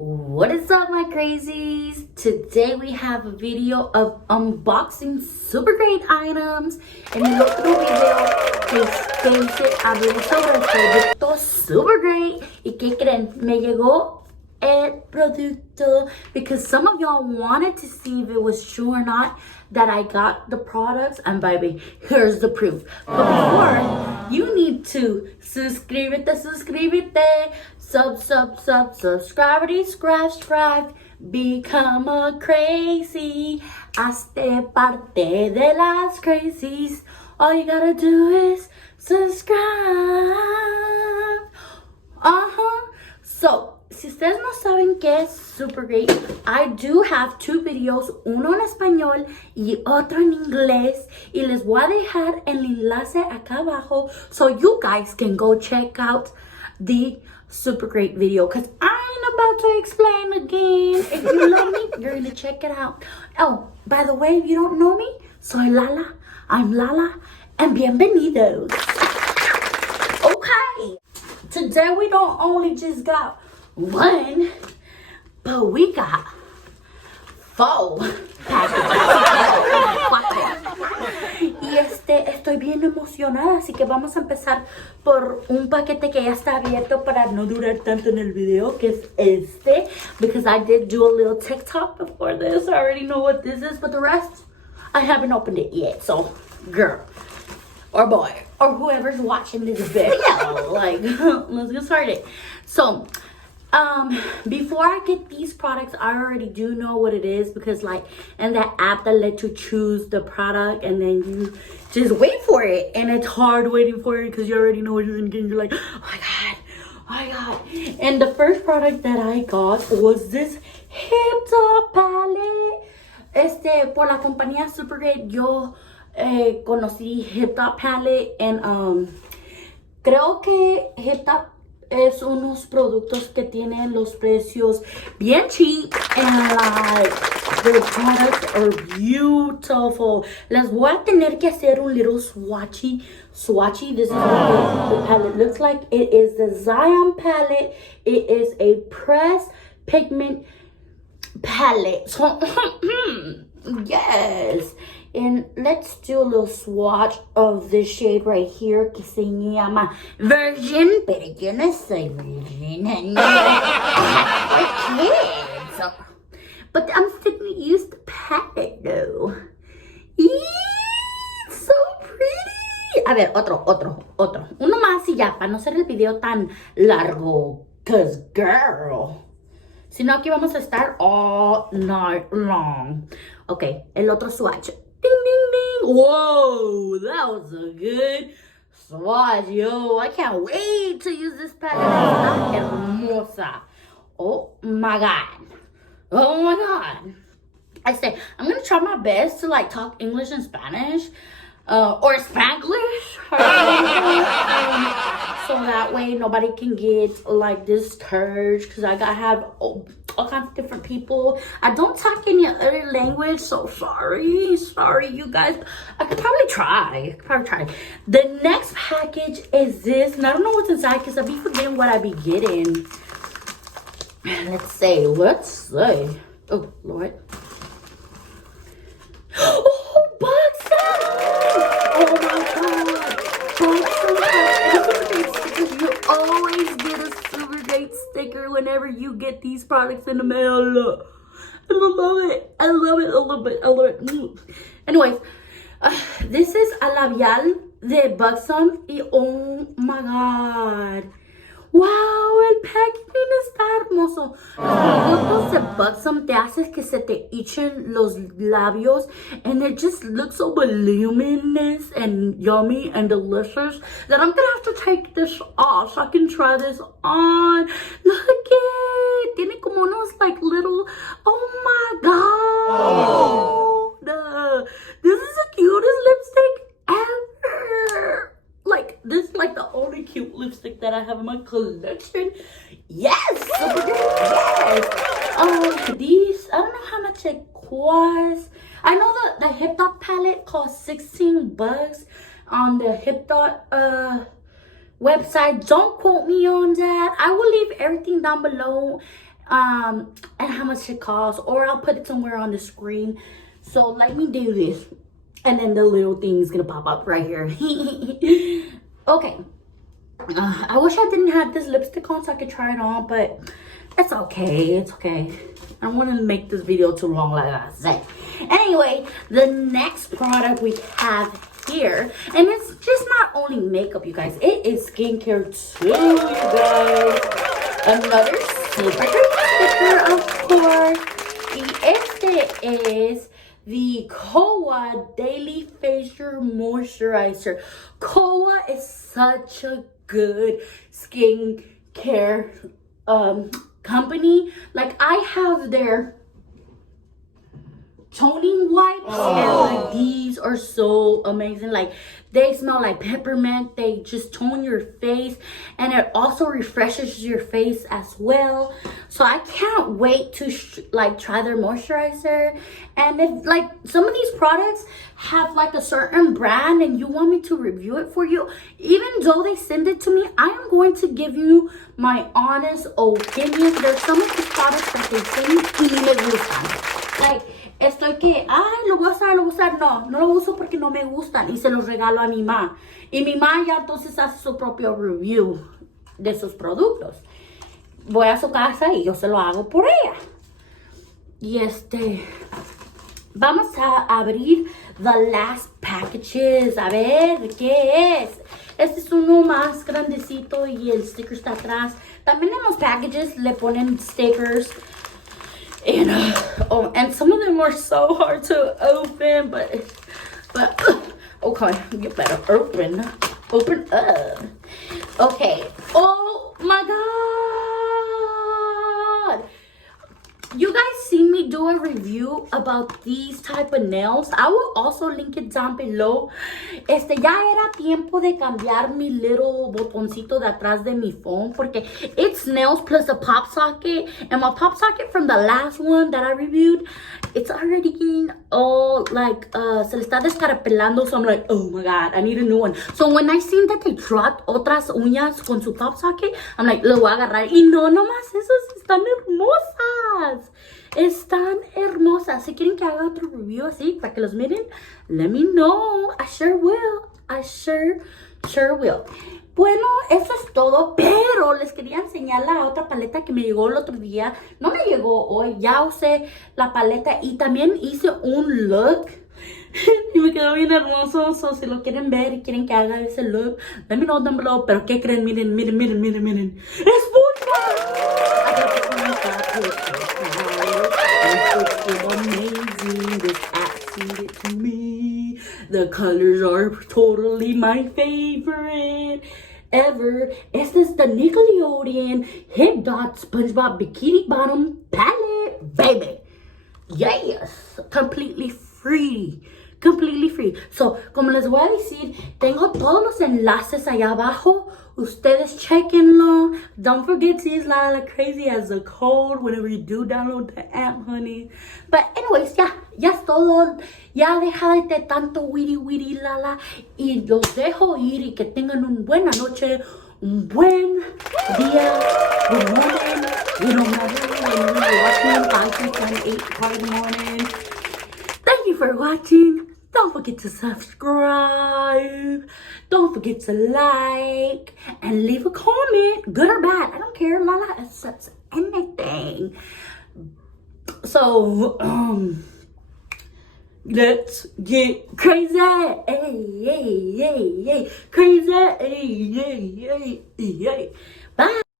What is up, my crazies? Today we have a video of unboxing Supergreat items. En el otro video que hice hablé sobre el producto Supergreat. ¿Y qué creen? Me llegó el producto because some of y'all wanted to see if it was true or not that I got the products, and baby, here's the proof. But before, you need to suscríbete, subscribe, become a crazy, hazte parte de las crazies. All you gotta do is subscribe. So, si ustedes no saben qué es Supergreat, I do have two videos, uno en español y otro en inglés, y les voy a dejar el enlace acá abajo so you guys can go check out the Supergreat video, because I ain't about to explain again. If you love me, you're gonna check it out. Oh, by the way, if you don't know me, soy Lala, I'm Lala, and bienvenidos. Okay, today we don't only just got one, but we got four y estoy bien emocionada, así que vamos a empezar por un paquete que ya está abierto para no durar tanto en el video, que es este, because I did do a little TikTok before this. I already know what this is, but the rest I haven't opened it yet. So girl or boy or whoever's watching this video, like, let's get started. So before I get these products, I already do know what it is, because like in that app that let you choose the product and then you just wait for it, and it's hard waiting for it because you already know what you're gonna get, and you're like, oh my god. And the first product that I got was this Hipster Palette. Por la compañía Supergreat yo conocí Hipster Palette, and creo que Hipster es unos productos que tienen los precios bien cheap, and like the products are beautiful. Les voy a tener que hacer un little swatchy. This is what the palette looks like. It is the Zion palette. It is a pressed pigment palette. So yes. And let's do a little swatch of this shade right here, que se llama Virgin, pero yo no soy virgin. Kids. But I'm still gonna use the palette though. It's so pretty. A ver, otro. Uno más y ya, para no hacer el video tan largo. Cause girl, si no aquí vamos a estar all night long. Okay, el otro swatch. Ding, ding, ding. Whoa, that was a good swatch, yo. I can't wait to use this palette. Está hermosa. Oh my god. I say, I'm going to try my best to like talk English and Spanish. Or Spanglish. So that way nobody can get like disturbed, because I gotta have all kinds of different people. I don't talk any other language, so sorry you guys. I could probably try. The next package is this, and I don't know what's inside because I be forgetting what I be getting. Let's say. Oh Lord. Oh, Buxom! Oh my god! You always get a Supergreat sticker whenever you get these products in the mail. I love it. Anyways, this is a labial de Buxom, y oh my god. Wow, el packaging está hermoso. Los productos de Buxom te haces que se te echen los labios, and it just looks so voluminous and yummy and delicious that I'm gonna have to take this off so I can try this on. Look at it. Tiene como unos like little, oh my god. This is the cutest lipstick ever. Like, this is like the only cute lipstick that I have in my collection. Yes! Yes! These, I don't know how much it costs. I know that the Hipster palette costs $16 on the Hipster website. Don't quote me on that. I will leave everything down below and how much it costs, or I'll put it somewhere on the screen. So let me do this, and then the little thing's gonna pop up right here. Okay. I wish I didn't have this lipstick on so I could try it on, but it's okay. It's okay. I don't want to make this video too long, like I said. Anyway, the next product we have here, and it's just not only makeup, you guys. It is skincare too, you guys. Another Supergreat sticker, of course. Este is the Koa Daily Facial Moisturizer. Koa is such a good skincare company. Like, I have their toning wipes, and like these are so amazing. Like, they smell like peppermint. They just tone your face, and it also refreshes your face as well. So I can't wait to like try their moisturizer. And if like some of these products have like a certain brand and you want me to review it for you, even though they send it to me, I am going to give you my honest opinion. There's some of these products that they send me y ni me gustan. Like, estoy que, ay, lo voy a usar. No lo uso porque no me gustan y se los regalo a mi mamá. Y mi mamá ya entonces hace su propio review de sus productos. Voy a su casa y yo se lo hago por ella. Y vamos a abrir the last packages. A ver, ¿qué es? Este es uno más grandecito y el sticker está atrás. También en los packages le ponen stickers. And some of them are so hard to open, but okay, you better open up. Okay. Oh my God, you guys see me do a review about these type of nails. I will also link it down below. Ya era tiempo de cambiar mi little botoncito de atrás de mi phone, porque it's nails plus a pop socket, and my pop socket from the last one that I reviewed, it's already getting all like se le está descarapelando. So I'm like, oh my God, I need a new one. So when I seen that they dropped otras uñas con su pop socket, I'm like, lo voy a agarrar. Y no nomás esos, están hermosas. Están hermosas. Si quieren que haga otro review así para que los miren, let me know. I sure will. I sure will. Bueno, eso es todo, pero les quería enseñar la otra paleta que me llegó el otro día. No me llegó hoy, ya usé la paleta y también hice un look y me quedó bien hermoso. So, si lo quieren ver y quieren que haga ese look, let me know down below. Pero ¿qué creen? Miren. ¡Es Spongebob! Amazing. This app sent it to me. The colors are totally my favorite ever. Este is the Nickelodeon Hip Dot Spongebob Bikini Bottom Palette, baby. Yes, completely free. So, como les voy a decir, tengo todos los enlaces allá abajo. Ustedes chequenlo. Don't forget to use lalalacrazy as a code whenever you do download the app, honey. But anyways, ya es todo. Ya deja de tanto wiri lala. Y los dejo ir y que tengan una buena noche, un buen día, good morning. You know, when you're watching 5, 6, 7, 8 o'clock in the morning. Thank you for watching. Don't forget to subscribe. Don't forget to like and leave a comment, good or bad. I don't care. Lala accepts anything. So, let's get crazy. Hey, crazy. Hey. Bye.